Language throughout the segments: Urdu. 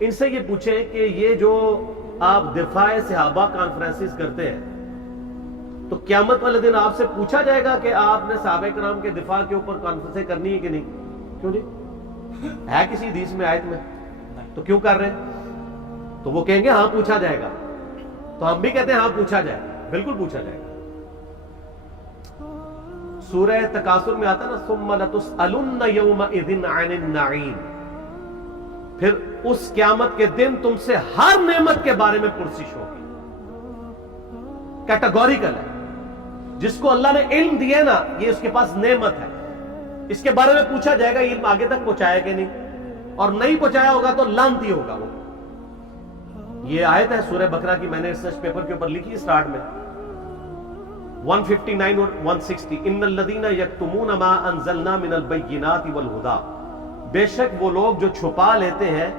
ان سے یہ پوچھیں کہ یہ جو آپ دفاع صحابہ کانفرنسز کرتے ہیں تو قیامت والے دن آپ سے پوچھا جائے گا کہ آپ نے صحابہ کرام کے دفاع کے اوپر کانفرنسیں کرنی ہے کہ نہیں؟ کیوں نہیں ہے کسی حدیث میں آیت میں؟ تو کیوں کر رہے ہیں؟ تو وہ کہیں گے ہاں پوچھا جائے گا، تو ہم بھی کہتے ہیں ہاں پوچھا جائے گا، بالکل پوچھا جائے گا۔ سورہ تکاثر میں آتا ہے نا ثم لتسألن یومئذ عن النعیم، پھر اس قیامت کے دن تم سے ہر نعمت کے بارے میں پرسش ہوگی۔ کیٹاگوریکل ہے، جس کو اللہ نے علم دیا نا یہ اس کے پاس نعمت ہے، اس کے بارے میں پوچھا جائے گا علم آگے تک پہنچایا کہ نہیں، اور نہیں پہنچایا ہوگا تو لعنتی ہوگا وہ۔ یہ آیت ہے سورہ بقرہ کی، میں نے ریسرچ پیپر کے اوپر لکھی اسٹارٹ میں 159 اور 160، ان الذین یکتمون ما انزلنا من البینات والہدی، بے شک وہ لوگ جو چھپا لیتے ہیں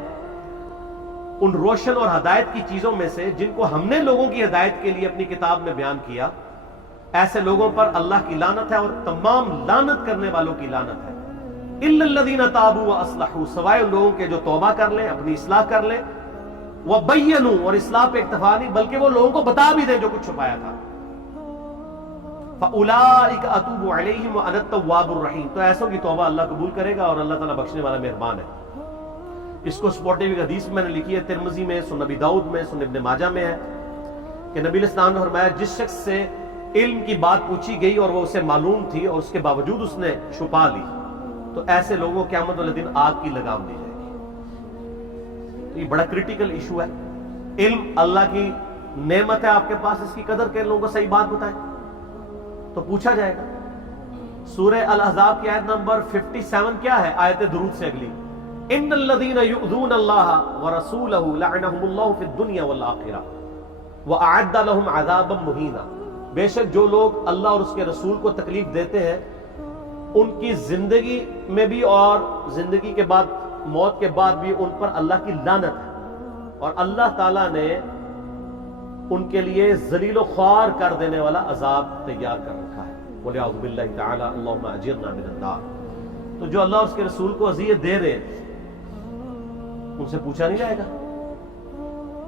ان روشن اور ہدایت کی چیزوں میں سے جن کو ہم نے لوگوں کی ہدایت کے لیے اپنی کتاب میں بیان کیا، ایسے لوگوں پر اللہ کی لعنت ہے اور تمام لعنت کرنے والوں کی لعنت ہے۔ الا الذین تابوا واصلحوا، سوائے ان لوگوں کے جو توبہ کر لیں، اپنی اصلاح کر لیں، وبینوا، اور اصلاح پہ اکتفا نہیں بلکہ وہ لوگوں کو بتا بھی دیں جو کچھ چھپایا تھا، فاولئک اتوب علیہم وانا التواب الرحیم، تو ایسوں کی توبہ اللہ قبول کرے گا اور اللہ تعالیٰ بخشنے والا مہربان ہے۔ اس کو سپورٹنگ حدیث میں نے لکھی ہے ترمذی میں، سنن ابی داؤد میں، سنن ابن ماجہ میں ہے کہ نبی علیہ السلام نے فرمایا جس شخص سے علم کی بات پوچھی گئی اور وہ اسے معلوم تھی اور اس کے باوجود اس نے چھپا لی تو ایسے لوگوں قیامت والے دن آگ کی لگام دی جائے گی۔ تو یہ بڑا کریٹیکل ایشو ہے۔ علم اللہ کی نعمت ہے آپ کے پاس، اس کی قدر کے لوگوں کو صحیح بات بتائیں تو پوچھا جائے گا۔ سورہ الاحزاب کی آیت نمبر 57 کیا ہے؟ آیت درود سے اگلی، ان الذین یؤذون اللہ ورسولہ لعنہم اللہ فی الدنیا والآخرہ واعد لهم عذابا مہینا، بے شک جو لوگ اللہ اور اس کے رسول کو تکلیف دیتے ہیں ان کی زندگی میں بھی اور زندگی کے بعد، موت کے بعد بھی ان پر اللہ کی لعنت ہے، اور اللہ تعالیٰ نے ان کے لیے ذلیل و خوار کر دینے والا عذاب تیار کر رکھا ہے۔ وَلِعَوْذُ بِاللَّهِ تَعَالَى اللَّهُمَّ أَجِرْنَا مِنَ النَّارِ۔ تو جو اللہ اور اس کے رسول کو اذیت دے رہے ہیں ان سے پوچھا نہیں جائے گا۔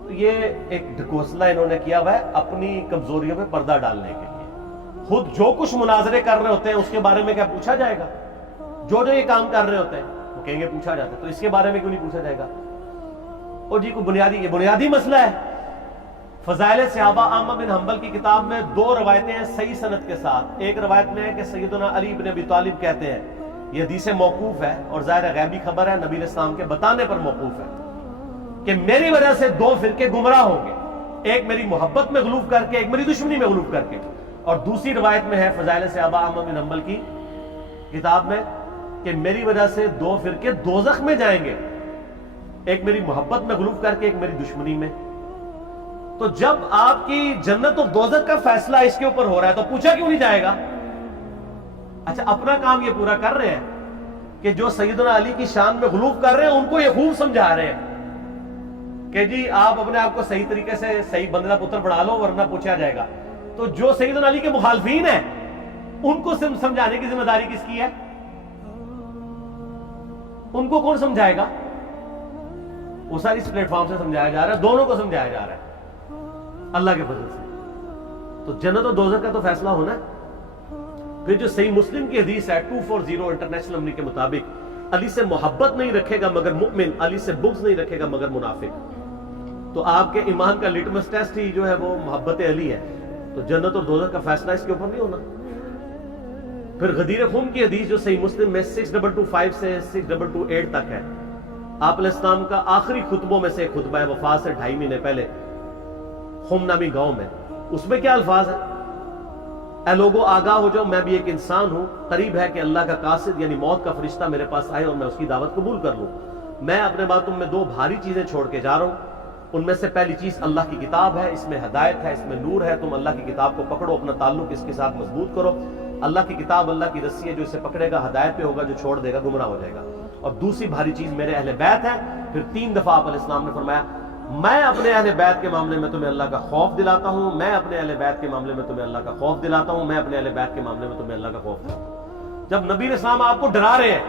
تو یہ ایک ڈھکوسلا انہوں نے کیا ہوا ہے اپنی کمزوریوں پہ پردہ ڈالنے کے لیے۔ خود جو کچھ مناظرے کر رہے ہوتے ہیں اس کے بارے میں کیا پوچھا جائے گا؟ جو یہ کام کر رہے ہوتے ہیں وہ کہیں گے پوچھا جاتا ہے، تو اس کے بارے میں کیوں نہیں پوچھا جائے گا؟ اور جی کوئی یہ بنیادی مسئلہ ہے۔ فضائل صحابہ احمد بن حنبل کی کتاب میں 2 روایتیں ہیں صحیح سند کے ساتھ۔ ایک روایت میں ہے کہ سیدنا علی بن ابی طالب کہتے ہیں، یہ حدیث موقوف ہے اور ظاہر غیبی خبر ہے، نبی علیہ السلام کے بتانے پر موقوف ہے، کہ میری وجہ سے 2 فرقے گمراہ ہوں گے، ایک میری محبت میں غلوف کر کے، ایک میری دشمنی میں غلوف کر کے۔ اور دوسری روایت میں ہے فضائل صحابہ احمد بن حنبل کی کتاب میں کہ میری وجہ سے 2 فرقے دوزخ میں جائیں گے، ایک میری محبت میں غلوف کر کے، ایک میری دشمنی میں۔ تو جب آپ کی جنت اور دوزخ کا فیصلہ اس کے اوپر ہو رہا ہے تو پوچھا کیوں نہیں جائے گا؟ اچھا اپنا کام یہ پورا کر رہے ہیں کہ جو سیدنا علی کی شان میں غلوف کر رہے ہیں ان کو یہ خوب سمجھا رہے ہیں کہ جی آپ اپنے آپ کو صحیح طریقے سے صحیح بندہ پتر بنا لو ورنہ پوچھا جائے گا۔ تو جو سیدنا علی کے مخالفین ہیں ان کو سمجھانے کی ذمہ داری کس کی ہے؟ ان کو کون سمجھائے گا؟ وہ ساری اس پلیٹ فارم سے سمجھایا جا رہا ہے، دونوں کو سمجھایا جا رہا ہے اللہ کے فضل سے۔ تو جنت اور دوزخ کا تو فیصلہ ہونا ہے۔ پھر جو صحیح مسلم کی حدیث ہے 240 انٹرنیشنل نمبر کے مطابق، علی سے محبت نہیں رکھے گا مگر مؤمن، علی سے بغض نہیں رکھے گا مگر منافق۔ تو آپ کے ایمان کا لٹمس ٹیسٹ ہی جو ہے وہ محبت علی ہے، تو جنت اور دوزخ کا فیصلہ اس کے اوپر نہیں ہونا۔ پھر غدیر خم کی حدیث جو صحیح مسلم میں 6225 سے 6228 تک ہے، آپ علیہ السلام کا آخری خطبوں میں سے خطبہ وفات سے 2.5 مہینے پہلے خم نامی گاؤں میں، اس میں کیا الفاظ ہے؟ اے لوگوں آگاہ ہو جاؤ، میں بھی ایک انسان ہوں، قریب ہے کہ اللہ کا قاصد یعنی موت کا فرشتہ میرے پاس آئے اور میں اس کی دعوت قبول کر لوں۔ میں اپنے بعد تم میں 2 بھاری چیزیں چھوڑ کے جا رہا ہوں، ان میں سے پہلی چیز اللہ کی کتاب ہے، اس میں ہدایت ہے، اس میں نور ہے، تم اللہ کی کتاب کو پکڑو، اپنا تعلق اس کے ساتھ مضبوط کرو۔ اللہ کی کتاب اللہ کی رسی ہے، جو اسے پکڑے گا ہدایت پہ ہوگا، جو چھوڑ دے گا گمراہ ہو جائے گا۔ اور دوسری بھاری چیز میرے اہل بیت ہے۔ پھر 3 دفعہ آپ علیہ السلام نے فرمایا میں اپنے اہل بیت کے معاملے میں تمہیں اللہ کا خوف دلاتا ہوں، میں اپنے اہل بیت کے معاملے میں تمہیں اللہ کا خوف دلاتا ہوں، میں اپنے اہل بیت کے معاملے میں تمہیں اللہ کا خوف دلاتا ہوں۔ جب نبی علیہ السلام آپ کو ڈرا رہے ہیں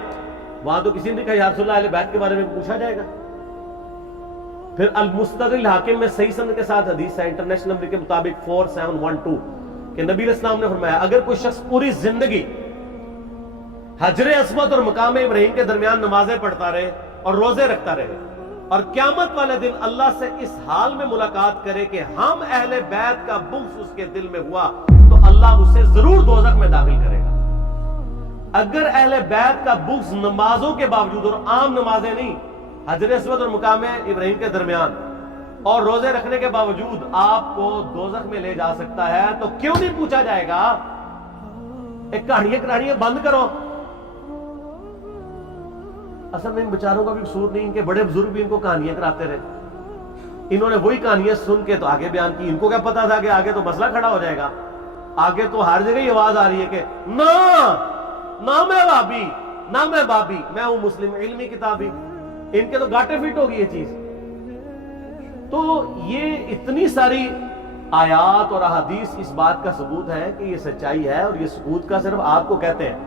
وہاں تو کسی نے کہا یا رسول اللہ اہل بیت کے بارے میں پوچھا جائے گا؟ پھر المستدرک حاکم میں صحیح سند کے ساتھ حدیث ہے انٹرنیشنل نمبر کے مطابق 4712 کہ نبی علیہ السلام نے فرمایا اگر کوئی شخص پوری زندگی حجر اسود اور مقام ابراہیم کے درمیان نمازیں پڑھتا رہے اور روزے رکھتا رہے اور قیامت والے دن اللہ سے اس حال میں ملاقات کرے کہ ہم اہل بیت کا بغض اس کے دل میں ہوا تو اللہ اسے ضرور دوزخ میں داخل کرے گا. اگر اہل بیت کا بغض نمازوں کے باوجود اور عام نمازیں نہیں حجر اسود اور مقام ابراہیم کے درمیان اور روزے رکھنے کے باوجود آپ کو دوزخ میں لے جا سکتا ہے تو کیوں نہیں پوچھا جائے گا ایک کہانیاں بند کرو. اصل میں ان بیچاروں کا بھی قصور نہیں, ان کے بڑے بزرگ بھی ان کو کہانیاں کراتے رہے, انہوں نے وہی کہانیاں سن کے تو آگے بیان کی. ان کو کیا پتا تھا کہ آگے تو مسئلہ کھڑا ہو جائے گا, آگے تو ہر جگہ ہی آواز آ رہی ہے کہ نہ میں وہابی نہ میں بابی, میں ہوں مسلم علمی کتابی. ان کے تو گاٹے فٹ ہوگی یہ چیز. تو یہ اتنی ساری آیات اور احادیث اس بات کا ثبوت ہے کہ یہ سچائی ہے, اور یہ ثبوت کا صرف آپ کو کہتے ہیں.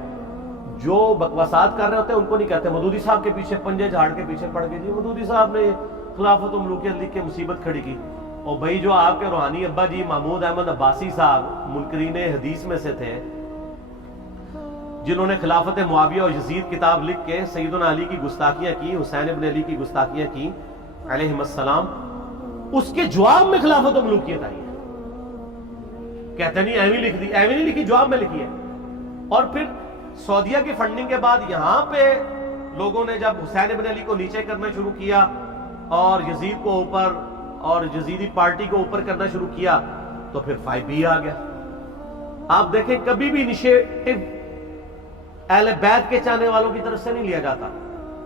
جو بکواسات کر رہے ہوتے ہیں ان کو نہیں کہتے. مودودی صاحب کے پیچھے پنجے جھاڑ کے پیچھے پڑ گئے, جی مودودی صاحب نے خلافت و ملوکیت لکھ کے مصیبت کھڑی کی. اور بھائی جو آپ کے روحانی ابا جی محمود احمد عباسی صاحب منکرین حدیث میں سے تھے, جنہوں نے خلافت معاویہ اور یزید کتاب لکھ کے سیدنا علی کی گستاخیاں کی, حسین ابن علی کی گستاخیاں کی علیہم السلام, اس کے جواب میں خلافت و ملوکیت آئی ہے. کہتے نہیں ایویں لکھ دی, ایویں نہیں لکھی, جواب میں لکھی ہے. اور پھر سعودیہ کی فنڈنگ کے بعد یہاں پہ لوگوں نے جب حسین ابن علی کو نیچے کرنا شروع کیا اور یزید کو اوپر اور یزیدی پارٹی کو اوپر کرنا شروع کیا تو پھر 5B آ گیا. آپ دیکھیں کبھی بھی انیشیٹو اہل بیت کے چاہنے والوں کی طرف سے نہیں لیا جاتا.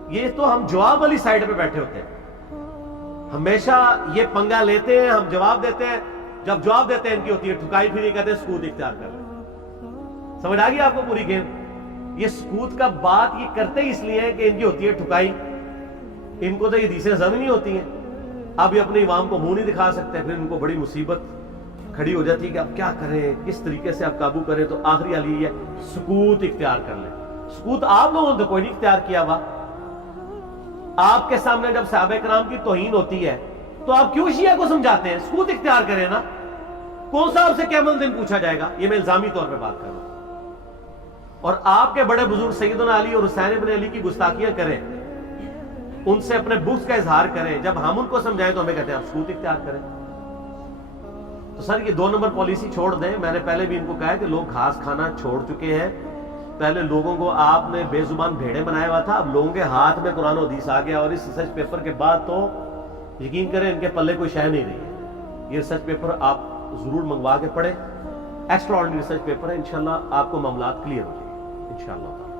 یہ تو ہم جواب والی سائیڈ پہ بیٹھے ہوتے ہیں, ہمیشہ یہ پنگا لیتے ہیں, ہم جواب دیتے ہیں. جب جواب دیتے ہیں ان کی ہوتی ہے ٹھکائی, پھر یہ کہتے ہیں سکوت اختیار کر لیں. سمجھ آ گئی آپ کو پوری گیم؟ یہ سکوت کا بات یہ کرتے اس لیے ہے کہ ان کی ہوتی ہے ٹھکائی. ان کو تو یہ حدیثیں ضم نہیں ہوتی ہیں, اب یہ اپنے عوام کو منہ نہیں دکھا سکتے, پھر ان کو بڑی مصیبت کھڑی ہو جاتی ہے کہ اب کیا کریں, کس طریقے سے اب قابو کریں. تو آخری علی ہے سکوت اختیار کر لیں. سکوت آپ لوگوں نے کوئی نہیں اختیار کیا ہوا. آپ کے سامنے جب صحابہ کرام کی توہین ہوتی ہے تو آپ کیوں شیعہ کو سمجھاتے ہیں؟ سکوت اختیار کریں نا. کون سا آپ سے قیامت دن پوچھا جائے گا؟ یہ میں الزامی طور پہ بات کر رہا ہوں. اور آپ کے بڑے بزرگ سیدنا علی اور حسین ابن علی کی گستاخیاں کریں, ان سے اپنے بغض کا اظہار کریں, جب ہم ان کو سمجھائیں تو ہمیں کہتے ہیں آپ سکوت اختیار کریں. تو سر یہ 2 نمبر پالیسی چھوڑ دیں. میں نے پہلے بھی ان کو کہا کہ لوگ گھاس کھانا چھوڑ چکے ہیں. پہلے لوگوں کو آپ نے بے زبان بھیڑے بنایا ہوا تھا, اب لوگوں کے ہاتھ میں قرآن و حدیث آ گیا, اور اس ریسرچ پیپر کے بعد تو یقین کریں ان کے پلے کوئی شے نہیں رہی ہے. یہ ریسرچ پیپر آپ ضرور منگوا کے پڑھیں, ایکسٹرا آرڈنری ریسرچ پیپر ہے, انشاءاللہ آپ کو معاملات کلیئر ہو جائیں گے انشاءاللہ.